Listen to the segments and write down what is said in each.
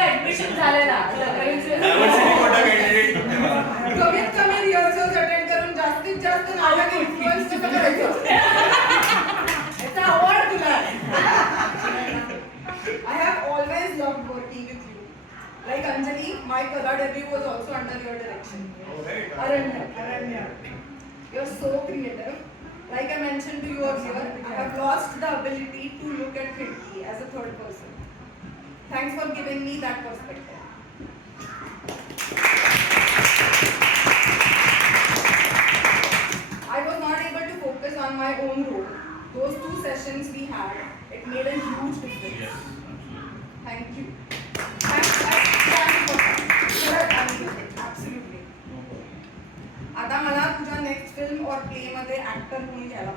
Admission झालेला कमीत कमी रिहर्सल्स अटेंड करून जास्तीत जास्त नाटक इन्फ्लुएन्स कसं करायचं याचा अवॉर्ड तुला I have always loved working with you. Like Anjali, my Kala debut was also under your direction. Aranya. You're so creative. Like I mentioned to you earlier, I have lost the ability to look at Khidki as a third person. Thanks for giving me that perspective. I was not able to focus on my own role. Those 2 sessions we had, it made a huge difference. Yes. Thank you. Thanks for that. Absolutely. आता मला तुझ्या next film और play मध्ये actor कोणी घ्यायला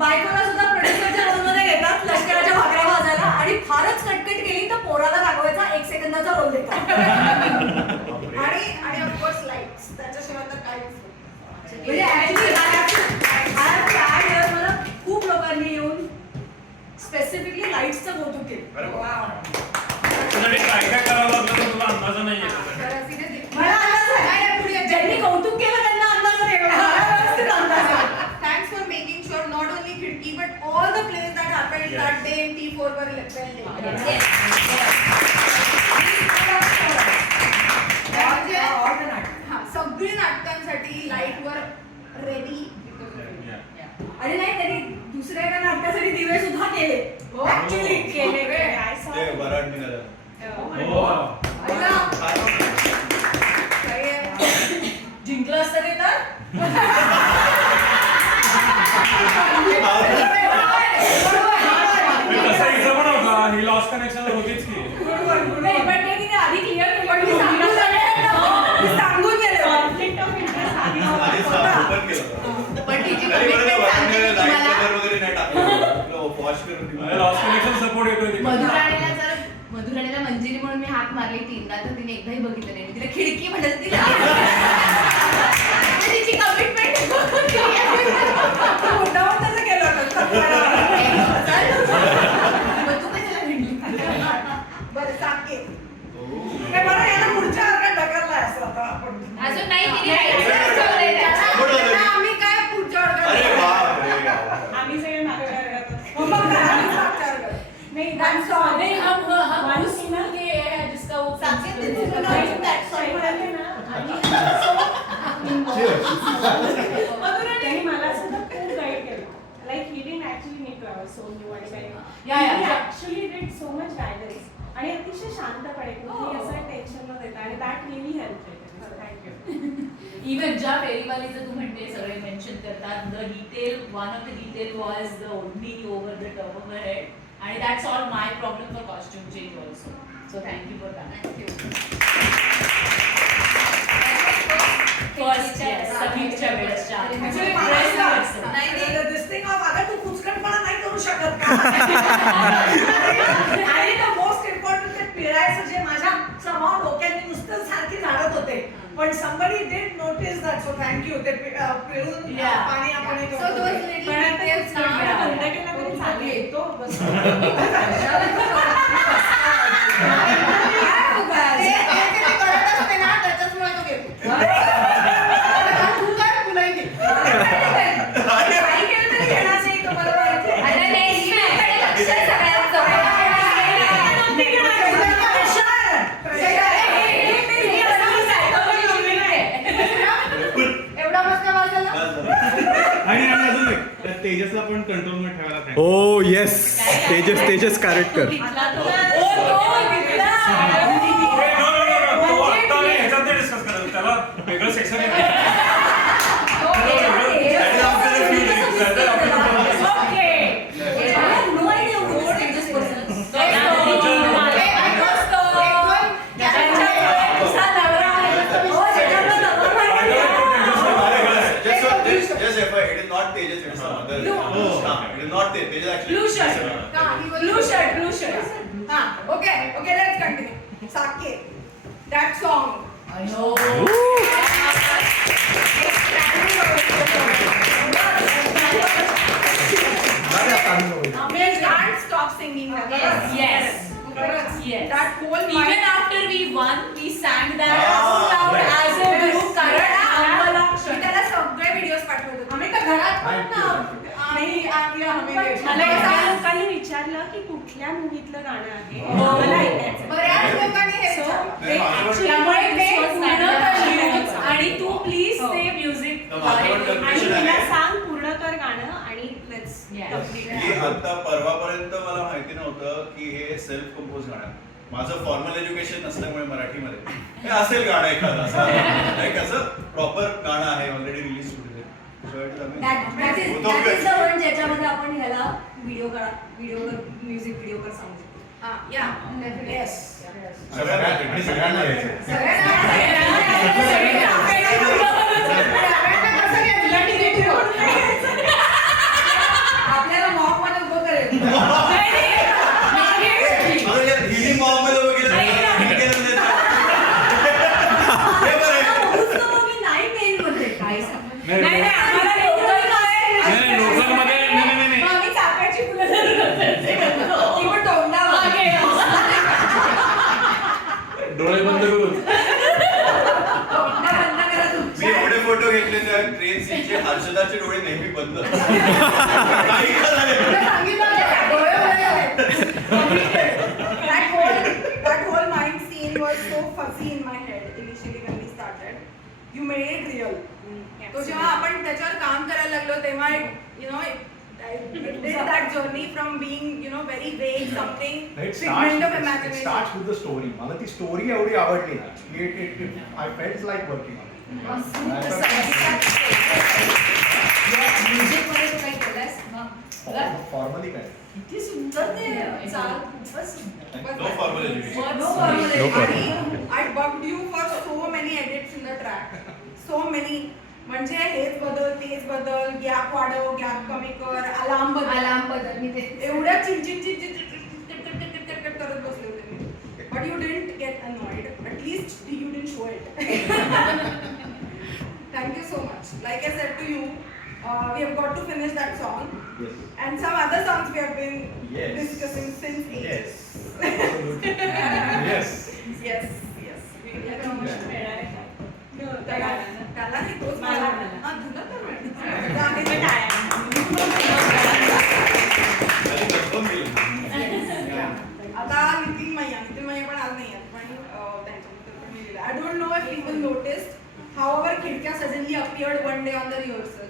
बायकोला सुद्धा प्रोड्युसरच्या रोलमध्ये घेतात लष्कराच्या भाकऱ्या वाजायला आणि फारच कटकट केली तर पोराला दाखवायचा 1 सेकंदाचा रोल देतात आणि ऑफकोर्स लाईट्स त्याच्याशिवाय तर काहीच म्हणजे ऍक्च्युली मला खूप लोकांनी येऊन स्पेसिफिकली लाईट्सचं कौतुक केलं. काय काय करावं लागलं तर तुला अंदाजा नाही येत मला अंदाज आहे ज्यांनी कौतुक केलं त्यांना अंदाज नाही व्यवस्थित अंदाज आहे. Thanks for making sure not only Khidki but all the plays that happened that day in T4 were well done. सगळी नाटकांसाठी लाईट वर रेडी. अरे नाही त्यांनी दुसऱ्या एका नाटकासाठी दिवे सुद्धा केले ऍक्च्युली केले जिंकलं असतं ते तर ही लॉस कनेक्शन होतीच की नाही पण ते किती आधी क्लिअर सांगून गेले कॉन्फ्लिक्ट ऑफ इंटरेस्ट आधी पण तिची कमिटमेंट सांगते लॉस कनेक्शन सपोर्ट येतोय मधुराणीला मंजिरी म्हणून मी हाक मारली 3दा तर तिने एकदाही बघितलं नाही. तिला खिडकी म्हणत तिला तिची कमिटमेंट मुद्दावर तसं केलं होतं मग तू कशाला म्हणली बरं साके काय बरं याला पुढच्या वर्गात ढकललाय असं आता आपण अजून नाही तिने ठेवलंय त्याला. आम्ही काय पुढच्या वर्गात आम्ही सगळे मागच्या वर्गात नहीं दैट्स ऑल नहीं हम सीना के है जिसका वो साक्षी सॉरी म्हणाले ना आणि त्यांनी मला सुद्धा खूप गाईड केलं like he didn't actually need to have so new आणि या actually did so much guidance आणि अतिशय शांतपणे कुठेही असं टेन्शन न देता आणि that really help thank you even ज्या फेरीवालीचं तू म्हणते सगळे मेन्शन करतात the detail one of the detail was the ओढणी over the top of the head आणि that's all my problem for costume change also so thank you for that. First समीरच्या वेळेसच्या this thing of अगं तू कुचकटपणा नाही करू शकत का आणि the most important ते पिळायचं जे माझ्या समाव डोक्याने नुसतं सारखी झाडत होते पण somebody did notice that so thank you ते पिळून पाणी आपण So those little details now बंद केला तरी चालेल येतो बस त्याच्याचमुळे तो घेतो तू काय तुलाही घे काही केलं तरी घेणार नाही तुम्हाला माहिती आहे एवढा मस्त वाजला आणि अजून एक तेजसला पण कंट्रोल मध्ये ठेवायला पाहिजे. ओ येस तेजस कारटकर त्याला वेगळं सेक्शन आहे. ते त्याच्यात actually- Blue shirt. का? He was- Blue shirt, blue shirt. हा, okay, let's continue. Saket, that song. I know. We can't stop singing that. Yes. खरंच. Yes. That whole Even mind- after we won, we sang that Ah, out loud yes. as a group. कारण आम्हाला मी त्याला सगळे videos पाठवत होते. आम्ही तर घरात पण ना मला एका लोकांनी विचारलं की कुठल्या मूवीतलं गाणं आहे हो. मला ऐकायचं बऱ्याच लोकांनी हे So, विचारलं. ते actually त्यामुळे ते this was पूर्ण not कर the- lyrics आणि तू प्लीज हो. ते म्युझिक तर माझं पण आणि confession तिला आहे. सांग पूर्ण कर गाणं आणि लेट्स Yes. कम्प्लीट की आता परवापर्यंत मला माहिती नव्हतं की हे सेल्फ कंपोज गाणं आहे. माझं फॉर्मल एज्युकेशन नसल्यामुळे मराठीमध्ये हे असेल गाणं एखादं असं लाईक असं प्रॉपर गाणं आहे ऑलरेडी रिलीज कुठे That is the one ज्याच्यामध्ये आपण ह्याला व्हिडिओ म्युझिक व्हिडिओ कर सांगू शकतो. हा, yeah, definitely. Yes. सगळ्यांना यायचं. सगळ्यांना कसं घ्यायचं? आपल्याला मॉक मध्ये उभं करेल. हिली मॉम मध्ये वगैरे हे बरं आहे. मी नाही पेन मध्ये काय सांग. नाही नाही आम्हाला लोकल नाही लोकल मध्ये नाही आम्ही चाफ्याची फुलं धरून होतो. ती पण तोंडावर. डोळे बंद करून तोंडा बंद करा तुमच्या. मी एवढे फोटो घेतले त्या ट्रेन सीटचे हर्षदाचे डोळे नेहमी बंद काही का झाले? तुला सांगितलं होतं का? डोळे उघडे आहेत. That whole mind scene was so fuzzy in my head initially when we started. You made it real. तो जेव्हा आपण त्याच्यावर काम करायला लागलो तेव्हा it did that journey from being very vague something figment of It imagination. starts with the story. मला ती स्टोरी एवढी आवडली ना I felt like working on it. Music मध्ये तू काही केलंयस? फॉर्मली काय किती सुंदर ते चाल खूपच सुंदर. No formal education. No formal education. I bugged you for so many edits in the track. So many. म्हणजे हेच बदल तेच बदल गॅप वाढव गॅप कमी कर अलार्म बदल मी ते एवढ्या चिंचिन करत बसले होते मी but you didn't get annoyed at least you didn't show it thank you so much like I said to you we have got to finish that song Yes. and some other songs we have been Yes. discussing since ages. Yes. Yes, yes. त्याला नाही तोच मला. हा, तुला तर मिळेल. आणि confirm केलं. आता नितीन मैया पण आज नाही आहेत पण त्यांच्याबद्दल पण लिहिलेलं I don't know if people noticed however खिडक्या suddenly appeared one day on the rehearsal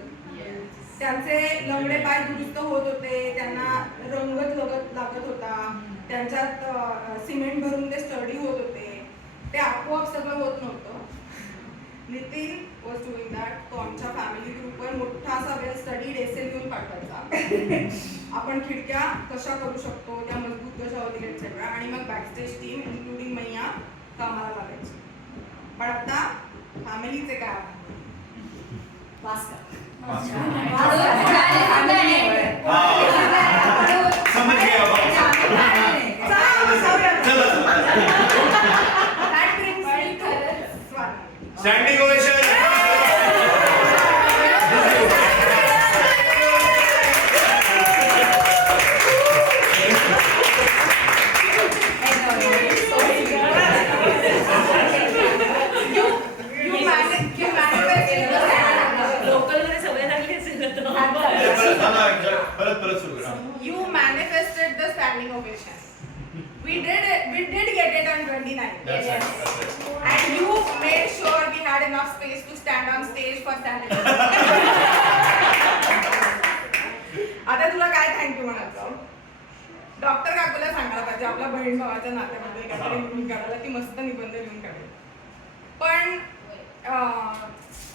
त्यांचे लंगडे पाय दुरुस्त होत होते त्यांना रंगत लागत होता त्यांच्यात सिमेंट भरून ते स्टडी होत होते ते आपोआप सगळं होत नव्हतं नितीन वॉज डुईंग दॅट तो आमच्या फॅमिली ग्रुपवर मोठा असा वेल स्टडीड एसे लिहून पाठवायचा आपण खिडक्या कशा करू शकतो त्या मजबूत कशा होतील एक्सेट्रा आणि मग बॅकस्टेज टीम इन्क्लुडिंग मैया कामाला लागायची पण आता फॅमिलीचे काय समज गया बाबा. चला That brings me to Swan. Standing ovation. लोकलमध्ये सवय लागली असेल ना परत सुरू करा. You manifested the standing ovation. We did get it on 29th. Yes. And you made sure we had enough space to stand on stage for standing ovation. आता तुला काय थँक्यू म्हणायचं डॉक्टर काकूला सांगायला पाहिजे आपल्या बहीण भावाच्या नात्यामध्ये काहीतरी लिहून काढायला ती मस्त निबंध लिहून काढेल पण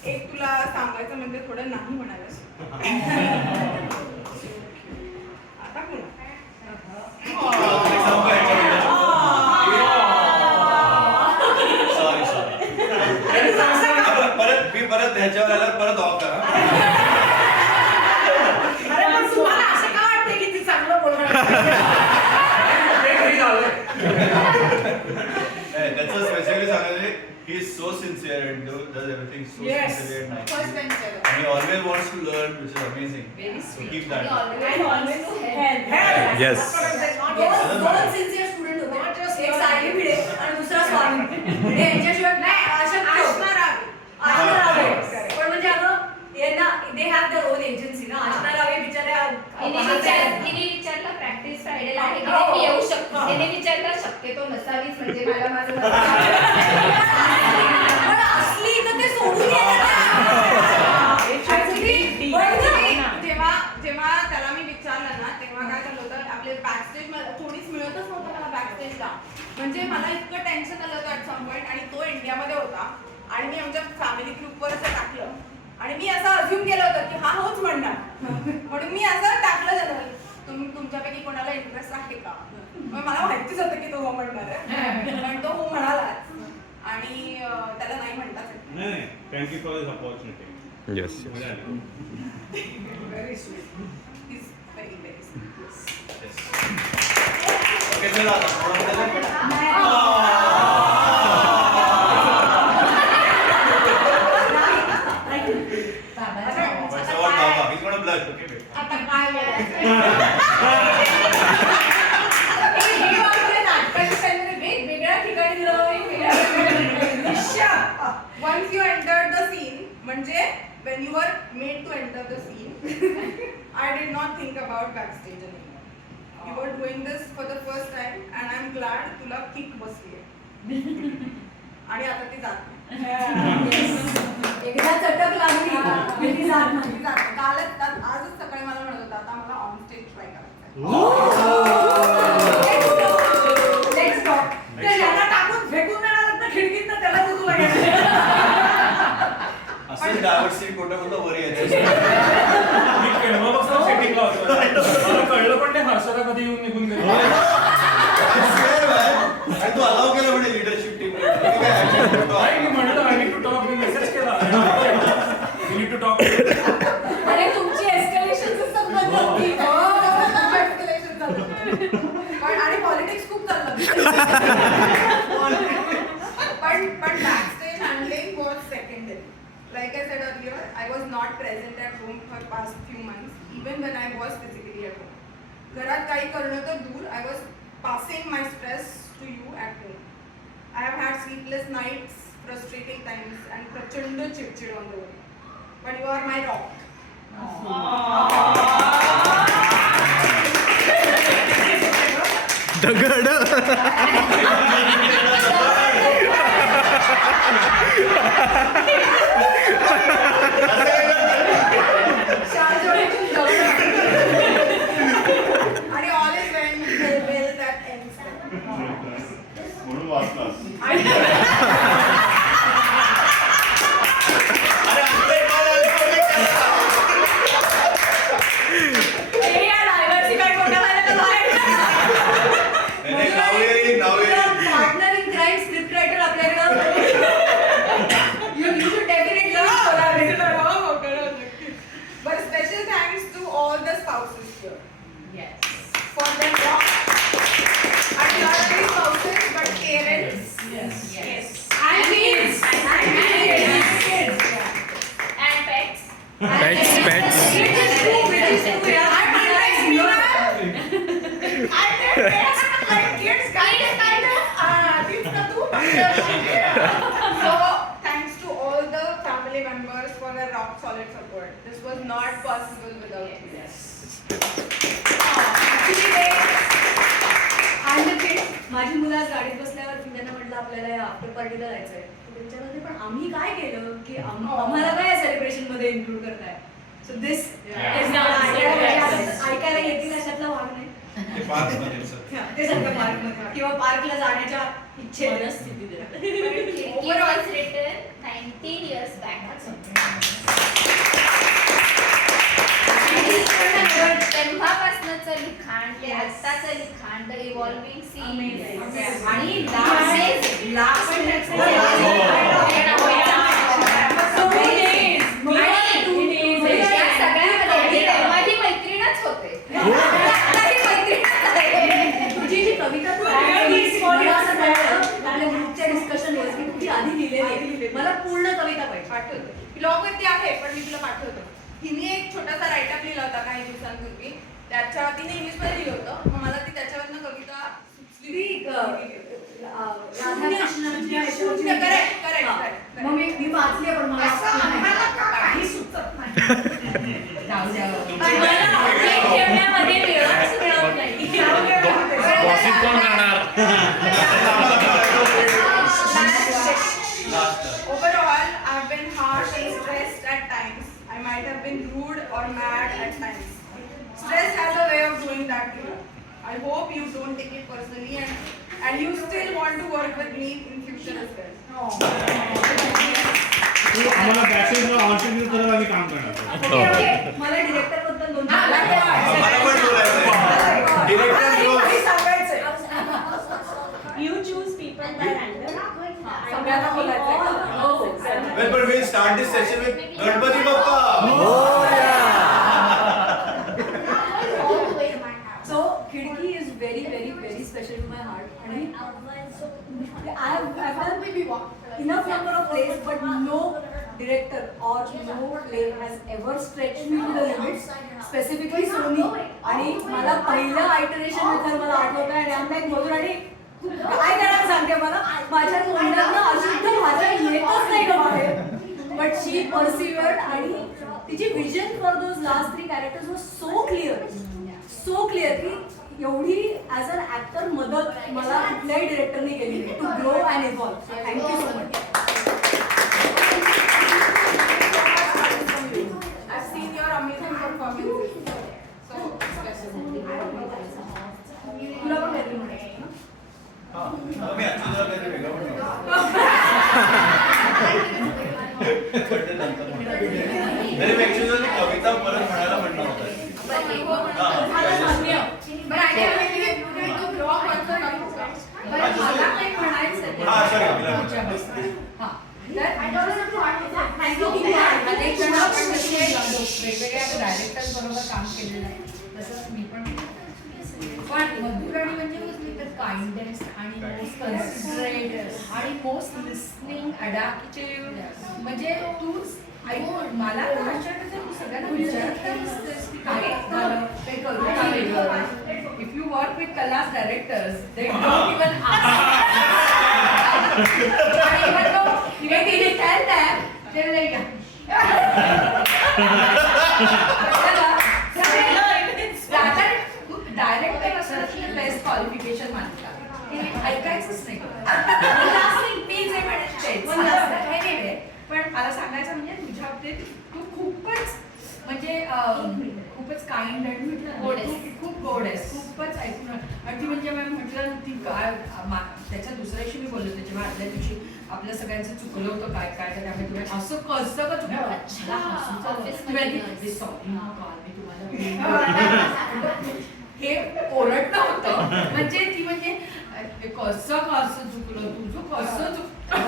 एक तुला सांगायचं म्हणजे थोडं नाही म्हणायला आता पुन्हा सॉरी परत ह्याच्यावर आला परत ऑफ करा. अरे पण तुम्हाला असं का वाटतं की त्याचं स्पेसिफिकली सांगायचे he is so sincere and does everything so Yes. Sincerely and first nicely bencher आणि always wants to learn which is amazing Very so sweet. Keep And that always always wants to help. help. Yes. दोन sincere student होते एक सायली भिडे आणि दुसरा स्वामी म्हणजे यांच्याशिवाय नाही आश्मा रावे. आश्ना रावे पण म्हणजे अगं यांना they have the on agency ना आश्ना रावे बिचाऱ्या हिने विचारलं प्रॅक्टिस फ्रायडेला आहे की नाही? मी येऊ शकतो. हिने विचारलं शक्यतो नसावीच म्हणजे मला माझं पण असली तर ते सोडून गेले ना. Actually, जेव्हा जेव्हा त्याला मी विचारलं ना तेव्हा काय झालं होतं आपले बॅकस्टेज कोणीच मिळतच नव्हतं मला बॅकस्टेजला म्हणजे मला इतकं टेन्शन आलं होतं ऍट सम पॉईंट आणि तो इंडियामध्ये होता आणि मी आमच्या फॅमिली ग्रुपवर असं टाकलं आणि मी असं अज्युम केलं होतं की हा होच म्हणणार म्हणून मी असं टाकलं त्याला तुमच्यापैकी कोणाला इंटरेस्ट आहे का मग मला माहितीच होतं की तो हो म्हणणार आहे पण तो हो म्हणालाच आणि त्याला नाही म्हणताच येत नाही. नाही thank you for this opportunity yes मजा आली Very sweet. He's very, very sweet. Okay चला आता थोडं he's gonna blush, okay, babe. आता काय बोलायचं? हे वाक्य नाटकाच्या स्टाईलमध्ये वेगवेगळ्या ठिकाणी दिलं वेगवेगळ्या Once you entered the scene, म्हणजे when you were made to enter the scene, I did not think about backstage anymore. You were doing this for the first time, and I'm glad तुला kick बसली आहे. आणि आता ती जात नाही. एकदा चटक लागली ती जात नाही. ती जात नाही. आजच सकाळी मला म्हणत होता आता मला ऑन स्टेज ट्राय करायचं Let's talk. ते याला टाकून फेकून देणार ना खिडकीतनं त्याला कुठून लागायचं असंच डायव्हर्स सीट कुठं कुठं वर यायचं मी केव्हापासून सेटिंगला होतो मला कळलं पण नाही हर्षदा कधी येऊन निघून गेली आणि तू अलाव केलं म्हणे लिडरशिप टीम मी म्हणलं आय नीड टू टॉक मी मेसेज केला वी नीड टू टॉक अरे तुमची एस्केलेशन संबंध होती. Escalation चालू. पण आणि पॉलिटिक्स खूप चाललं पण backstage handling was secondary. Like I said earlier, I was not present at home for past few months, even when I was physically at home. घरात काही करणं तर दूर, I was passing my stress to you at home. I have had sleepless nights, frustrating times, and प्रचंड चिडचिड on the way. But you are my rock. दगड आणि all is well that ends well. म्हणून वाचलास हे या driverची काय कोणत्या वाल्याला नाव येईल partner in crime script writer आपल्याकडे you should definitely collaborate. But special thanks to all the spouses here Yes. for their work. And not only spouses but parents. Yes. And kids. And kids. And pets. Pets, pets. Which is true, yeah. And sometimes we have like kids kind of kids ka tu. So thanks to all the family members for their rock solid support. This was not possible without you. Actually, and the kids, माझी मुलं आज गाडीत बसल्यावर मी त्यांना म्हटलं आपल्याला after पार्टीला जायचंय तर त्यांच्यामध्ये पण आम्ही काय केलं की आम्हाला काय सेलिब्रेशन मध्ये इन्क्लूड करताय सो दिस ऐकायला येतील अशातला भाग नाही ते सगळं पार्कमध्ये किंवा पार्कला जाण्याच्या इच्छेत मनस्थिती दे. He was written 19 years back. तेव्हापासूनचं लिखाण ते आत्ताचं लिखाण द इव्हॉल्विंग सीन आणि सगळ्यामध्ये तेव्हा ही मैत्रीणच होते. त्याच्या तिने इंग्लिशमध्ये लिहिलं होतं मग मला ती त्याच्यावरनं कविता सुचली. राधाकृष्णांच्या करेक्ट मग मी वाचली पण मला असं आम्हाला काही सुचत नाही. जाऊ द्या. तुम्हाला update ठेवण्यामध्ये वेळच मिळत नाही. Gossip कोण करणार? Overall, I've been harsh and stressed at times. I might have been rude or mad at times. Stress has a way of doing that to you. I hope you don't take it personally and you still want to work with me in future as well. आम्हाला बॅचेसला onstage करत आम्ही काम करणार. Okay, मला director बद्दल दोन मला पण बोलायचं डिरेक्टर काही सांगायचंय. You choose people by random. सगळ्यांना बोलायचंय का? हो. but we'll start this session with Ganpati Bappa. So खिडकी is very very very special to my heart आणि I've done enough number of plays but no director or no play has ever stretched me to the limits, specifically Sony. आणि मला पहिलं iteration method मला आठवतं आणि आम्ही एक मधुर आणि काय करायला सांगते मला माझ्या तोंडातनं अशुद्ध भाषा येतच नाही का बाहेर. बट शी परसिव्हर्ड आणि तिची vision for those last 3 characters was so clear की एवढी ॲज अन ॲक्टर मदत मला कुठल्याही डिरेक्टरने केली to grow and evolve. So thank you so much. I've seen your amazing performances. So special. तुला पण काहीतरी म्हणायचं ना? मी actually जरा काहीतरी वेगळं म्हणतो. पण ते नंतर म्हणतो. तरी मी actually जरा ती कविता परत म्हणायला म्हणणार होता. मला मान्य. But I never really did to vlog also not to बरं, मला काही म्हणायचं हा, sorry, आहे. तिला तुमच्याबद्दल. हां. थँक्यू की अनेक जण आपण कसे वेगवेगळ्या डायरेक्टर बरोबर काम केलेलं आहे तसंच मी पण मधुराणी म्हणजे काइंडेस्ट आणि मोस्ट कन्सिडरेट आणि मोस्ट लिस्निंग अडॅप्टिव्ह म्हणजे तू मला तू सगळ्यांना विचारतेस की काय झालं ते करू का वेगळं. If you work with class directors they don't even director असं बेस्ट क्वालिफिकेशन मानतात ऐकायचंच नाही. मी जे म्हणते पण मला सांगायचं म्हणजे तुझ्या बाबतीत तू खूपच म्हणजे खूपच काइंड आणि खूप गोड आहेस खूपच ऐकून. आणि ती म्हणजे मॅम म्हटलं ती काय त्याच्या दुसऱ्याशी मी बोललो त्याच्या आदल्या दिवशी आपल्या सगळ्यांचं चुकलं होतं काय काय तर त्यामुळे तुम्ही असं कसं का तुम्ही हे ओरडणं होतं म्हणजे ती म्हणजे कसं कसं चुकलं तुझं कसं चुकलं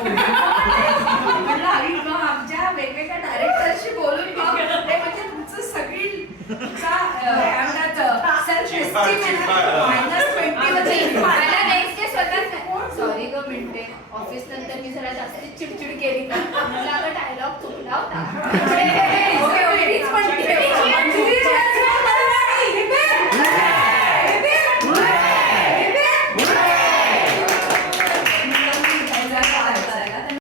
म्हटलं आई मग आमच्या वेगवेगळ्या डायरेक्टरशी बोलून ते म्हणजे तुमचं सगळी सेल्फ एस्टिम -20 मला नेक्स्ट डे स्वतः सॉरी ग म्हणते ऑफिस नंतर मी जरा जास्त चिडचिड केली ना मला डायलॉग